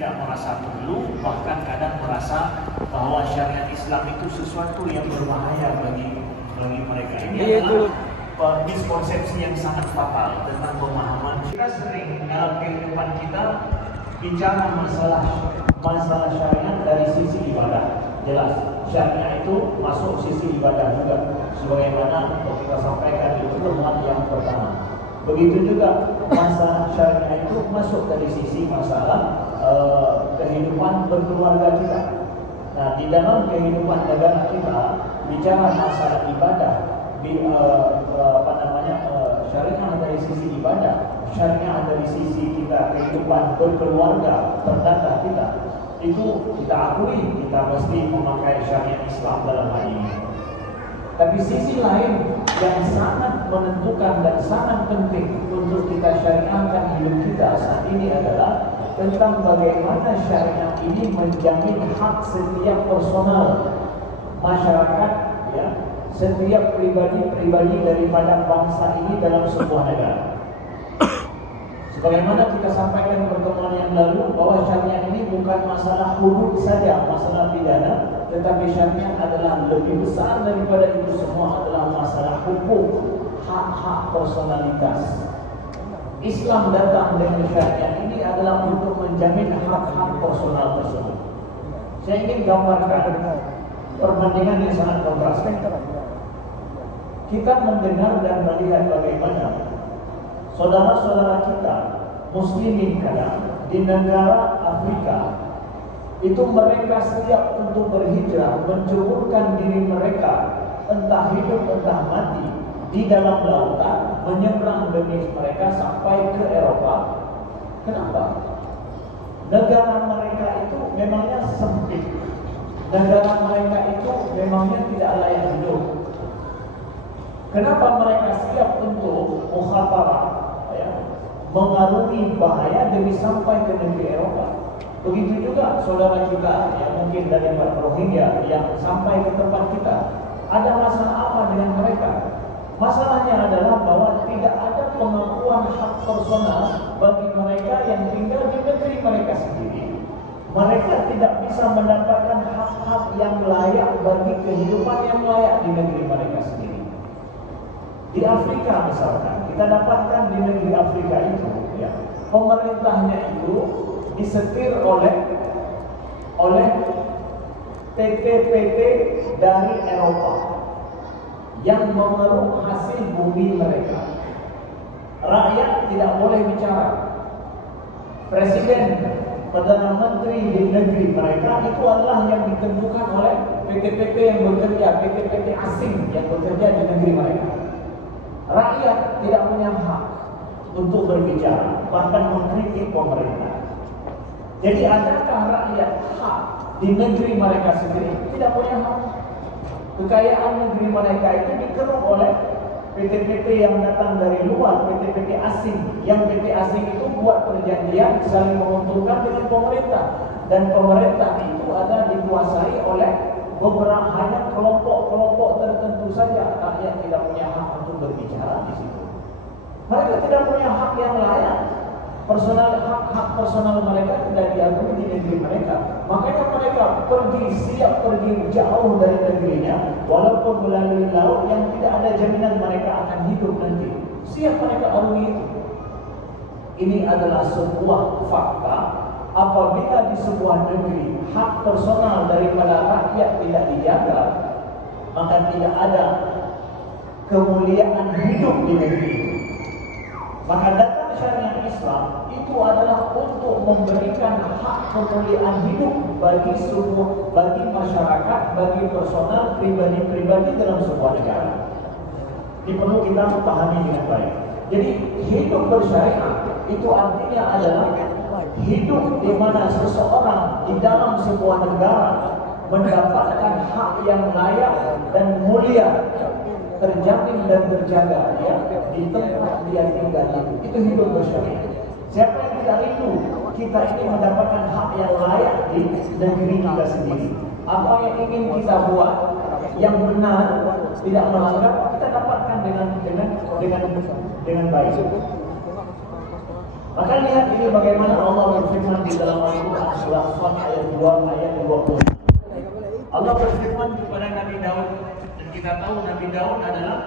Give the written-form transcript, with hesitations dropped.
tidak merasa perlu, bahkan kadang merasa bahwa syariat Islam itu sesuatu yang berbahaya bagi mereka. Ini adalah miskonsepsi yang sangat fatal tentang pemahaman. Kita sering dalam kehidupan kita bicara masalah syariat dari sisi ibadah. Jelas, syariat itu masuk sisi ibadah juga, sebagaimana kita sampaikan di pertemuan yang pertama. Begitu juga masalah syariat itu masuk dari sisi masalah kehidupan berkeluarga kita. Nah, di dalam kehidupan negara kita bicara masalah ibadah, syariat dari sisi ibadah, syariat dari sisi kita kehidupan berkeluarga terdata kita, itu kita akui kita mesti memakai syariat Islam dalam hal ini. Tapi sisi lain yang sangat menentukan dan sangat penting untuk kita syariatkan hidup kita saat ini adalah tentang bagaimana syariat ini menjamin hak setiap personal masyarakat, ya, setiap pribadi daripada bangsa ini dalam sebuah negara. Sebagaimana kita sampaikan pertemuan yang lalu bahwa syariat ini bukan masalah hudud saja, masalah pidana, tetapi syariat adalah lebih besar daripada itu semua, adalah masalah hukum, hak-hak personalitas. Islam datang dengan syariat ini adalah untuk menjamin hak-hak personal tersebut. Saya ingin gambarkan perbandingan yang sangat kontrasting. Kita mendengar dan melihat bagaimana saudara-saudara kita muslimin kadang di negara Afrika itu mereka siap untuk berhijrah, menceburkan diri mereka entah hidup entah mati di dalam lautan, menyeberang demi mereka sampai ke Eropa. Kenapa? Negara mereka itu memangnya sempit, negara mereka itu memangnya tidak layak hidup. Kenapa mereka siap untuk mukhatarah, mengarungi bahaya demi sampai ke negeri Eropa? Begitu juga saudara kita yang mungkin dari Rohingya yang sampai ke tempat kita. Ada masalah apa dengan mereka? Masalahnya adalah bahwa tidak ada pengakuan hak personal bagi mereka yang tinggal di negeri mereka sendiri. Mereka tidak bisa mendapatkan hak-hak yang layak bagi kehidupan yang layak di negeri mereka sendiri. Di Afrika misalkan, kita dapatkan di negeri Afrika itu, ya, pemerintahnya itu disetir oleh PT-PT dari Eropa yang mengeruk hasil bumi mereka. Rakyat tidak boleh bicara. Presiden, Perdana Menteri di negeri mereka itu adalah yang ditentukan oleh PT-PT yang bekerja, PT-PT asing yang bekerja di negeri mereka. Rakyat tidak punya hak untuk berbicara, bahkan mengkritik pemerintah. Jadi adakah rakyat hak di negeri mereka sendiri? Tidak punya hak. Kekayaan negeri mereka itu dikeruk oleh PT-PT yang datang dari luar, PT-PT asing. Yang PT asing itu buat perjanjian saling menguntungkan dengan pemerintah. Dan pemerintah itu ada dikuasai oleh beberapa hanya kelompok-kelompok tertentu saja. Rakyat tidak punya hak untuk berbicara di situ. Mereka tidak punya hak yang layak. Hak personal mereka tidak diakui di negeri mereka. Makanya mereka siap pergi jauh dari negerinya, walaupun melalui laut yang tidak ada jaminan mereka akan hidup nanti. Siap mereka arungi itu. Ini adalah sebuah fakta. Apabila di sebuah negeri hak personal daripada rakyat tidak dijaga, maka tidak ada kemuliaan hidup di negeri itu. Maka datang syariat Islam itu adalah untuk memberikan hak kemuliaan hidup bagi masyarakat, bagi personal, pribadi-pribadi dalam sebuah negara. Ini perlu kita pahami dengan baik. Jadi hidup bersyariat itu artinya adalah hidup di mana seseorang di dalam sebuah negara mendapatkan hak yang layak dan mulia, terjamin dan terjaga, ya, di tempat dia tinggal. Itu hidup bersyariat. Siapa yang tidak rindu kita ini mendapatkan hak yang layak di negeri kita sendiri? Apa yang ingin kita buat yang benar, tidak melanggar, kita dapatkan dengan baik. Maka lihat ini bagaimana Allah berfirman di dalam Al-Quran surah Shad ayat 2 ayat 20. Allah berfirman kepada Nabi Daud, dan kita tahu Nabi Daud adalah